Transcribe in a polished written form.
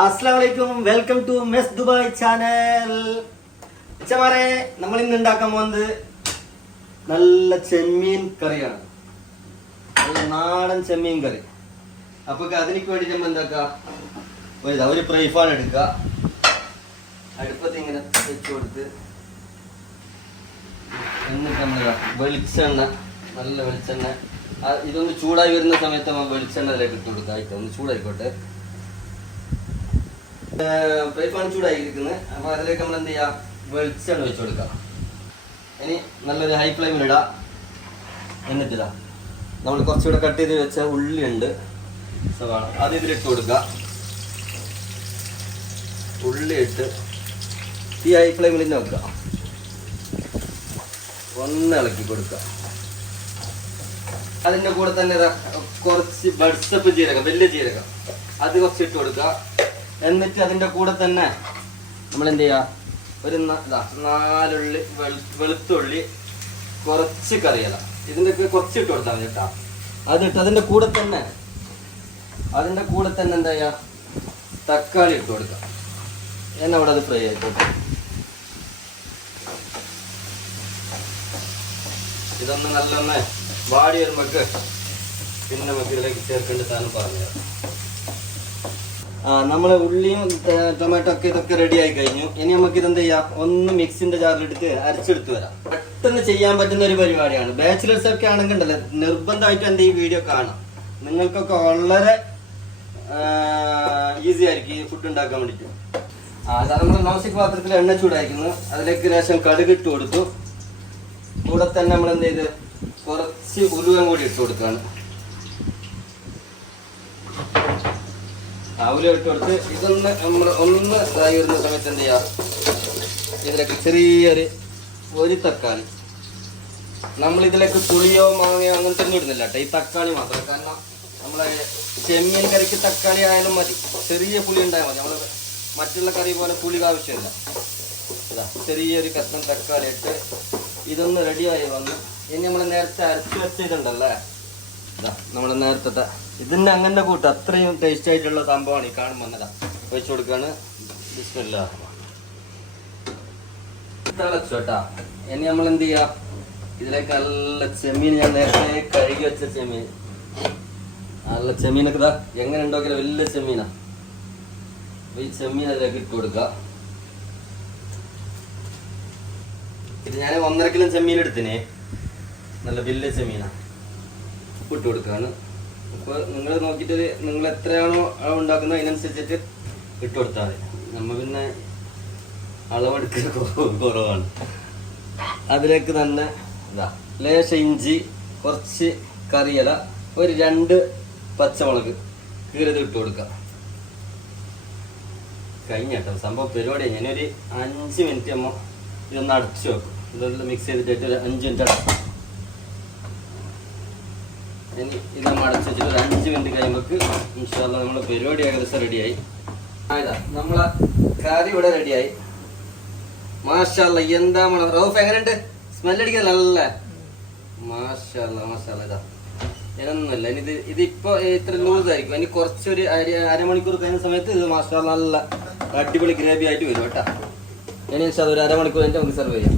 അസ്സലാമലൈക്കും, welcome to മെസ് Dubai channel. അച്ഛന്മാരെ, നമ്മൾ ഇന്ന് ഉണ്ടാക്കാൻ പോകുന്നത് നല്ല ചെമ്മീൻ കറിയാണ്. നല്ല നാടൻ ചെമ്മീൻ കറി. അപ്പൊ അതിനൊക്കെ വേണ്ടി നമ്മൾ എന്താക്കുക, ഒരു ഫ്രൈ പാൻ എടുക്കുക, അടുപ്പത്ത് ഇങ്ങനെ വെച്ച് കൊടുത്ത് എന്നിട്ട് നമ്മൾ വെളിച്ചെണ്ണ, നല്ല വെളിച്ചെണ്ണ ഇതൊന്ന് ചൂടായി വരുന്ന സമയത്ത് നമ്മൾ വെളിച്ചെണ്ണ അതിലേക്ക് ഇട്ട് കൊടുക്കുക. ആയിട്ട് ഒന്ന് ചൂടായിക്കോട്ടെ. Fry pan ചൂടായിരിക്കുന്നത്. അപ്പൊ അതിലേക്ക് നമ്മൾ എന്ത് ചെയ്യാം, വെളിച്ചെണ്ണ വെച്ച് കൊടുക്കാം. ഇനി നല്ലൊരു ഹൈ ഫ്ലെയിമിൽ ഇടാം. എന്നിട്ടിതാ നമ്മൾ കുറച്ചുകൂടെ കട്ട് ചെയ്ത് വെച്ച ഉള്ളി ഉണ്ട്, സവാള, അത് ഇതിലിട്ട് കൊടുക്കുക. ഉള്ളി ഇട്ട് ഈ ഹൈ ഫ്ലെയിമിൽ തന്നെ വെക്കുക. ഒന്ന് ഇളക്കി കൊടുക്കുക. അതിൻ്റെ കൂടെ തന്നെ കുറച്ച് ബഡ്സപ്പ് ജീരകം, വലിയ ജീരകം, അത് കുറച്ച് ഇട്ട് കൊടുക്കുക. എന്നിട്ട് അതിൻ്റെ കൂടെ തന്നെ നമ്മൾ എന്ത് ചെയ്യുക, ഒരു 4 വെളുത്തുള്ളി, കുറച്ച് കറിയില, ഇതിൻ്റെയൊക്കെ കുറച്ച് ഇട്ട് കൊടുത്താൽ മതി കേട്ടോ. അതിട്ട് അതിൻ്റെ കൂടെ തന്നെ എന്താ ചെയ്യുക, തക്കാളി ഇട്ട് കൊടുക്കുക. എന്നവിടെ അത് ഫ്രൈ ആയിക്കോട്ടെ. ഇതൊന്ന് നല്ലൊന്ന് വാടി വരുമ്പോഴേക്ക് പിന്നെ നമുക്ക് ഇതിലേക്ക് ചേർക്കേണ്ട സാധനം പറഞ്ഞു. നമ്മൾ ഉള്ളിയും ടൊമാറ്റോ ഒക്കെ ഇതൊക്കെ റെഡി ആയി കഴിഞ്ഞു. ഇനി നമുക്ക് ഇതെന്ത് ചെയ്യാം, ഒന്ന് മിക്സിന്റെ ജാറിലെടുത്ത് അരച്ചെടുത്ത് വരാം. പെട്ടെന്ന് ചെയ്യാൻ പറ്റുന്ന ഒരു പരിപാടിയാണ്. ബാച്ചിലേഴ്സ് ഒക്കെ ആണെങ്കിൽ ഉണ്ടല്ലോ, നിർബന്ധമായിട്ടും എൻ്റെ ഈ വീഡിയോ കാണാം. നിങ്ങൾക്കൊക്കെ വളരെ ഈസി ആയിരിക്കും ഈ ഫുഡ് ഉണ്ടാക്കാൻ വേണ്ടിയിട്ട്. നമ്മൾ നോൺസ്റ്റിക് പാത്രത്തിൽ എണ്ണ ചൂടായിരിക്കുന്നു. അതിലേക്ക് ലേശം കടുക് ഇട്ട് കൊടുത്തു. കൂടെ തന്നെ നമ്മൾ എന്ത് ചെയ്ത് കുറച്ച് ഉലുവയും കൂടി ഇട്ട് കൊടുക്കുകയാണ്. ഉലുവ ഇട്ട് കൊടുത്ത് ഇതൊന്ന് നമ്മൾ ഒന്ന് ഇതായി വരുന്ന സമയത്ത് എന്ത് ചെയ്യുക, ഇതിലേക്ക് ഒരു തക്കാളി, നമ്മളിതിലേക്ക് പുളിയോ മാങ്ങയോ അങ്ങനത്തെ ഒന്നും ഇടുന്നില്ല കേട്ടോ, ഈ തക്കാളി മാത്രം. കാരണം നമ്മളെ ചെമ്മീൻ കറിക്ക് തക്കാളി ആയാലും മതി, ചെറിയ പുളി ഉണ്ടായാൽ മതി. നമ്മൾ മറ്റുള്ള കറി പോലെ പുളി ആവശ്യമില്ല. ചെറിയൊരു കഷ്ണം തക്കാളി ഇട്ട് ഇതൊന്ന് റെഡിയായി വന്നു. ഇനി നമ്മൾ നേരത്തെ അരച്ച് വെച്ച ഇതുണ്ടല്ലേ, നമ്മൾ നേരത്തെ ഇതിൻ്റെ അങ്ങനെ കൂട്ട് അത്രയും ടേസ്റ്റ് ആയിട്ടുള്ള സംഭവമാണ് ഈ കാണുമ്പോൾ. വെച്ച് കൊടുക്കാണ്. ബിസ്മില്ലാഹ്. തിളച്ചോട്ടാ. ഇനി നമ്മൾ എന്ത് ചെയ്യാം, ഇതിലേക്ക് നല്ല ചെമ്മീൻ, ഞാൻ നേരത്തെ കഴുകി വെച്ച ചെമ്മീൻ, നല്ല ചെമ്മീനൊക്കെ ഇതാ എങ്ങനെ ഉണ്ടോക്കില്ല, വലിയ ചെമ്മീനാ. ഈ ചെമ്മീൻ അതിലേക്ക് ഇട്ട് കൊടുക്കുക. ഇത് ഞാൻ 1.5 കിലോ ചെമ്മീൻ എടുത്തിനെ, നല്ല വലിയ ചെമ്മീനാ. ഇട്ട് കൊടുക്കുകയാണ്. അപ്പോൾ നിങ്ങൾ നോക്കിയിട്ട് നിങ്ങൾ എത്രയാണോ ഉണ്ടാക്കുന്നത് അതിനനുസരിച്ചിട്ട് ഇട്ട് കൊടുത്താൽ മതി. നമ്മൾ പിന്നെ അളവെടുക്കൽ കുറവാണ്. അതിലേക്ക് തന്നെ ലേശ ഇഞ്ചി, കുറച്ച് കറിയില, ഒരു 2 പച്ചമുളക് കീറിയത് ഇട്ട് കൊടുക്കുക. കഴിഞ്ഞ കേട്ടോ സംഭവം പരിപാടിയാണ്. ഞാനൊരു 5 മിനിറ്റ് ആകുമ്പോൾ ഇതൊന്ന് അടച്ചു വെക്കും. ഇതൊന്ന് മിക്സ് ചെയ്തിട്ട് ഒരു 5 മിനിറ്റ് അടച്ചു. ഇനി ഇത് നമ്മൾ അടച്ചു വെച്ചിട്ട് ഒരു 5 മിനിറ്റ് കഴിയുമ്പോൾക്ക് ഇൻഷാ അല്ലാഹ് നമ്മളെ പരിപാടി ഏകദേശം റെഡിയായി. നമ്മളെ കറി ഇവിടെ റെഡിയായി. മാഷാ അല്ലാഹ്, എന്താ മണം. റൌഫ് എങ്ങനെയുണ്ട്? സ്മെല്ലടിക്കാൻ നല്ല മാഷാ അല്ലാഹ്, മാഷാ അല്ലാഹ്. ഇതാ ഇതൊന്നുമില്ല. ഇനി ഇതിപ്പോ ഇത്ര ലൂസായിരിക്കും. ഇനി കുറച്ചൊരു അരമണിക്കൂർ കഴിഞ്ഞ സമയത്ത് ഇത് മാഷാ അല്ലാഹ് നല്ല അടിപൊളി ഗ്രേവി ആയിട്ട് വരും കേട്ടോ. ഇനി ഇൻഷാ അല്ലാഹ് ഒരു അരമണിക്കൂർ കഴിഞ്ഞിട്ട് നമുക്ക് സെർവ് ചെയ്യാം.